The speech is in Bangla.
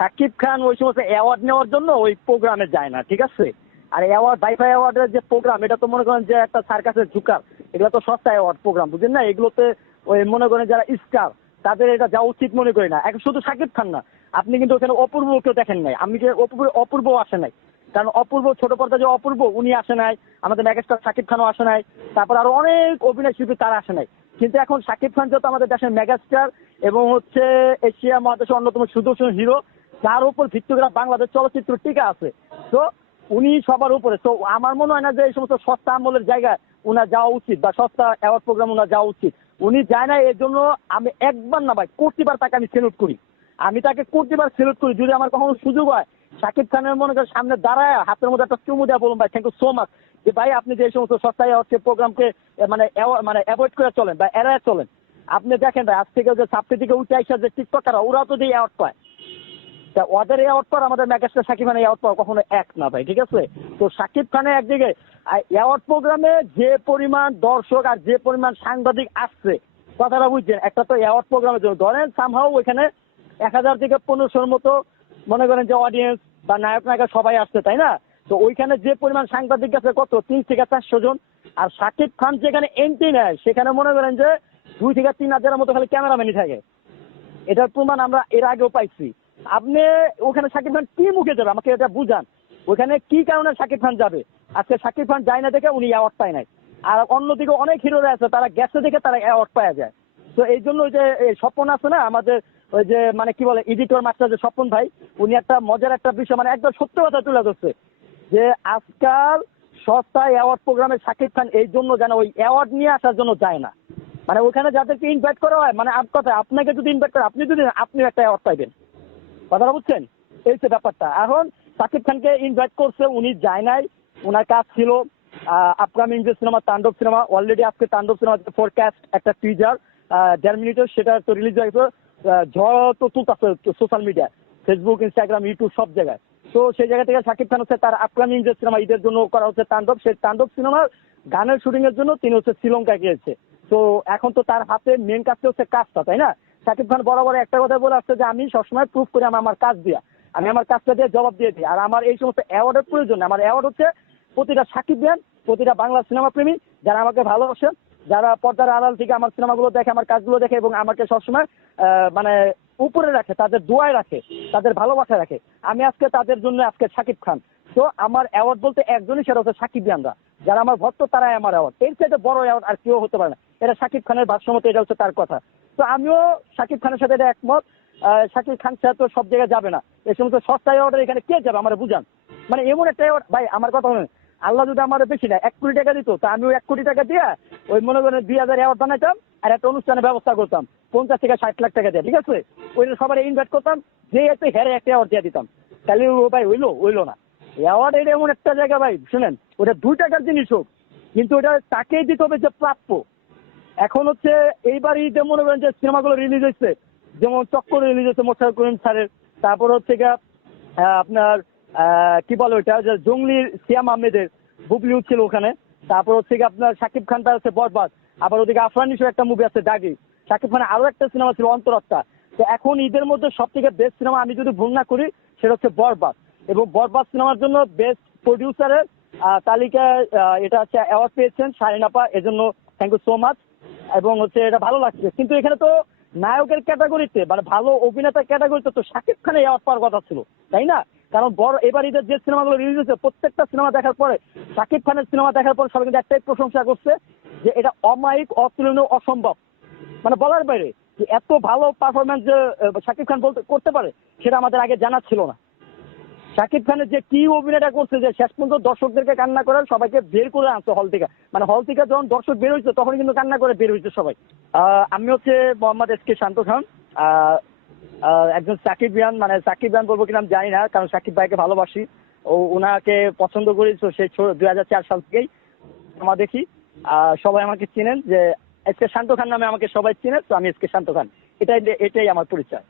সাকিব খান ওই সমস্ত অ্যাওয়ার্ড নেওয়ার জন্য ওই প্রোগ্রামে যায় না, ঠিক আছে? আর অ্যাওয়ার্ড বাইফাই অ্যাওয়ার্ডের যে প্রোগ্রাম এটা তো মনে করেন যে একটা সার্কাসের ঝুকার। এগুলো তো সস্তা অ্যাওয়ার্ড প্রোগ্রাম বুঝেন না? এগুলোতে ওই মনে করেন যারা স্টার তাদের এটা যাওয়া উচিত মনে করি না। এখন শুধু সাকিব খান না, আপনি কিন্তু ওখানে অপূর্ব কেউ দেখেন নাই। আমি যে অপূর্ব অপূর্ব আসে নাই। কারণ অপূর্ব, ছোট পর্দা যে অপূর্ব, উনি আসে নাই। আমাদের মেগাস্টার সাকিব খানও আসে নাই। তারপর আরও অনেক অভিনয় শিল্পী তারা আসে নাই। কিন্তু এখন সাকিব খান যেহেতু আমাদের দেশের মেগাস্টার এবং হচ্ছে এশিয়া মহাদেশের অন্যতম সুদর্শন হিরো যার উপর ভিত্তি করে বাংলাদেশ চলচ্চিত্র টিকা আছে। তো উনি সবার উপরে, তো আমার মনে হয় না যে এই সমস্ত সস্তা আমলের জায়গায় উনার যাওয়া উচিত বা সস্তা অ্যাওয়ার্ড প্রোগ্রাম উনার যাওয়া উচিত। উনি যায় না, এর জন্য আমি একবার না ভাই, কোটিবার তাকে আমি সেলুট করি। আমি তাকে কোটিবার সেলুট করি, যদি আমার কখনো সুযোগ হয়। শাকিব খানের মনে করেন সামনে দাঁড়ায়, হাতের মধ্যে একটা চুমু দেওয়া বলুন ভাই থ্যাংক ইউ সো মাচ যে ভাই, আপনি যে সমস্ত সস্তা অ্যাওয়ার্ড প্রোগ্রামকে মানে মানে অ্যাভয়েড করে চলেন বা এড়ায় চলেন। আপনি দেখেন ভাই, আজ থেকে যে সাপ্তাহ থেকে উঠে আসা যে টিকটকাররা, ওরাও তো দিয়ে অ্যাওয়ার্ড পায়। তা ওদের অ্যাওয়ার্ড পাওয়ার আমাদের মেগাস্টার সাকিব খানের অ্যাওয়ার্ড পাওয়া কখনো এক না ভাই, ঠিক আছে? তো সাকিব খানের একদিকে অ্যাওয়ার্ড প্রোগ্রামে যে পরিমাণ দর্শক আর যে পরিমাণ সাংবাদিক আসছে, কথাটা বুঝছেন? একটা তো অ্যাওয়ার্ড প্রোগ্রামের জন্য। ধরেন সামহাও ওইখানে এক হাজার থেকে পনেরোশোর মতো, মনে করেন যে অডিয়েন্স বা নায়ক নায়িকা সবাই আসছে, তাই না? তো ওইখানে যে পরিমাণ সাংবাদিক আছে, কত? তিন থেকে চারশো জন। আর সাকিব খান যেখানে এন্ট্রি নেয়, সেখানে মনে করেন যে দুই থেকে তিন হাজারের মতো খালি ক্যামেরাম্যানই থাকে। এটার প্রমাণ আমরা এর আগেও পাইছি। আপনি ওখানে সাকিব খান কি মুখে যাবে, আমাকে এটা বুঝান। ওখানে কি কারণে সাকিব খান যাবে? আজকে সাকিব খান যায় না দেখে উনি অ্যাওয়ার্ড পায় নাই। আর অন্যদিকে অনেক হিরোরা আছে, তারা গেছে দেখে তারা অ্যাওয়ার্ড পাওয়া যায়। তো এই জন্য ওই যে স্বপন আছে না, আমাদের ওই যে মানে কি বলে এডিটর মাস্টার যে স্বপন ভাই, উনি একটা মজার একটা বিষয় মানে একদম সত্য কথা তুলে ধরছে, যে আজকাল সস্তা অ্যাওয়ার্ড প্রোগ্রামে সাকিব খান এই জন্য যেন ওই অ্যাওয়ার্ড নিয়ে আসার জন্য যায় না। মানে ওখানে যাদেরকে ইনভাইট করা হয় মানে কথা, আপনাকে যদি ইনভাইট করে, আপনি যদি, আপনি একটা অ্যাওয়ার্ড পাইবেন। কথাটা বুঝছেন? এই যে ব্যাপারটা। এখন সাকিব খানকে ইনভাইট করছে উনি যায় নাই। ওনার কাজ ছিল আপকামিং যে সিনেমা তাণ্ডব সিনেমা অলরেডি আজকে তাণ্ডব সিনেমা ফোরকাস্ট একটা টিজার দেড় মিনিটের সেটা তো রিলিজ হয়েছে আহ, ঝড় তো তুলতেছে social media Facebook Instagram YouTube সব জায়গায়। তো সেই জায়গা থেকে সাকিব খান হচ্ছে তার আপকামিং যে সিনেমা ঈদের জন্য করা হচ্ছে তাণ্ডব সেই তাণ্ডব সিনেমার গানের শুটিং এর জন্য তিনি হচ্ছে শ্রীলঙ্কা গিয়েছে। তো এখন তো তার হাতে মেন কাজটা হচ্ছে কাজটা তাই না? সাকিব খান বরাবর একটা কথা বলে আসছে যে, আমি সবসময় প্রুফ করি আমি আমার কাজ দিয়া। আমি আমার কাজটা দিয়ে জবাব দিয়ে দিই। আর আমার এই সমস্ত অ্যাওয়ার্ডের প্রয়োজন। আমার অ্যাওয়ার্ড হচ্ছে প্রতিটা সাকিব দেন প্রতিটা বাংলা সিনেমা প্রেমী যারা আমাকে ভালোবাসেন, যারা পর্দার আড়াল থেকে আমার সিনেমাগুলো দেখে, আমার কাজগুলো দেখে এবং আমাকে সবসময় মানে উপরে রাখে, তাদের দোয়ায় রাখে, তাদের ভালোবাসা রাখে। আমি আজকে তাদের জন্য আজকে সাকিব খান। তো আমার অ্যাওয়ার্ড বলতে একজনই সেটা হচ্ছে সাকিব বিয়ানরা যারা আমার ভক্ত, তারাই আমার অ্যাওয়ার্ড এর চাইতে বড় অ্যাওয়ার্ড আর কেউ হতে পারে না। এটা সাকিব খানের ভাষ্যমতো এটা হচ্ছে তার কথা। তো আমিও সাকিব খানের সাথে এটা একমত। সাকিব খান ছাড়া তো সব জায়গায় যাবে না। এই সমস্ত সস্তা অ্যাওয়ার্ডের এখানে কে যাবে আমার বুঝান। মানে এমন একটা ভাই, আমার কথা শুনেন। আল্লাহ যদি আমার বেশি না এক কোটি টাকা দিত, তা আমিও এক কোটি টাকা দিয়ে ওই মনে করেন দুই হাজার অ্যাওয়ার্ড বানাইতাম আর একটা অনুষ্ঠানের ব্যবস্থা করতাম। পঞ্চাশ থেকে ষাট লাখ টাকা দিয়ে, ঠিক আছে? ওই সবাই ইনভাইট করতাম, যে একটু হেরে একটা অ্যাওয়ার্ড দিয়ে দিতাম। তাহলে ও ভাই হইল হইল না। অ্যাওয়ার্ড এটা এমন একটা জায়গা ভাই, শুনেন। ওটা দুই টাকার জিনিস হোক, কিন্তু ওটা তাকেই দিতে হবে যে প্রাপ্য। এখন হচ্ছে এইবার ঈদে মনে করেন যে সিনেমাগুলো রিলিজ হয়েছে, যেমন চক্কর রিলিজ হয়েছে মোশারফ করিম স্যারের, তারপর হচ্ছে গিয়া আপনার কি বলে ওইটা, যে জঙ্গলির সিয়াম আহমেদের বুবলিও ছিল ওখানে। তারপর হচ্ছে গিয়ে আপনার শাকিব খান তার হচ্ছে বরবাদ আবার ওদিকে আফরান নিশোর একটা মুভি আছে দাগি। শাকিব খানের আরও একটা সিনেমা ছিল অন্তরাত্মা। তো এখন ঈদের মধ্যে সব থেকে বেস্ট সিনেমা আমি যদি ভুল না করি, সেটা হচ্ছে বরবাদ। এবং বরবাদ সিনেমার জন্য বেস্ট প্রডিউসারের তালিকায় এটা হচ্ছে অ্যাওয়ার্ড পেয়েছেন শাহিনাপা এজন্য থ্যাংক ইউ সো মাচ এবং হচ্ছে এটা ভালো লাগছে। কিন্তু এখানে তো নায়কের ক্যাটাগরিতে মানে ভালো অভিনেতা ক্যাটাগরিতে তো শাকিব খানের অ্যাওয়ার্ড পাওয়ার কথা ছিল, তাই না? কারণ বড় এবার ঈদের যে সিনেমাগুলো রিলিজ হয়েছে, প্রত্যেকটা সিনেমা দেখার পরে, শাকিব খানের সিনেমা দেখার পর সবাই কিন্তু একটাই প্রশংসা করছে যে এটা অমায়িক, অতুলনীয়, অসম্ভব। মানে বলার বাইরে যে এত ভালো পারফরমেন্স যে শাকিব খান বলতে, করতে পারে, সেটা আমাদের আগে জানা ছিল না। শাকিব খানের যে কি অভিনয়টা করছে যে শেষ পর্যন্ত দর্শকদেরকে কান্না করে সবাইকে বের করে আনছে হল থেকে। মানে হল থেকে যখন দর্শক বের হয়েছে তখন কিন্তু কান্না করে বের হয়েছে সবাই। আমি হচ্ছে মোহাম্মদ এস কে শান্ত খান। একজন সাকিব ইয়ান মানে সাকিব ইয়ান বলব কিনা আমি জানি না, কারণ সাকিব ভাইকে ভালোবাসি। ও ওনাকে পছন্দ করি, তো সেই দুই হাজার চার সাল থেকেই আমার দেখি। সবাই আমাকে চিনেন যে এস কে শান্ত খান নামে আমাকে সবাই চিনে, তো আমি এস কে শান্ত খান। এটাই এটাই আমার পরিচয়।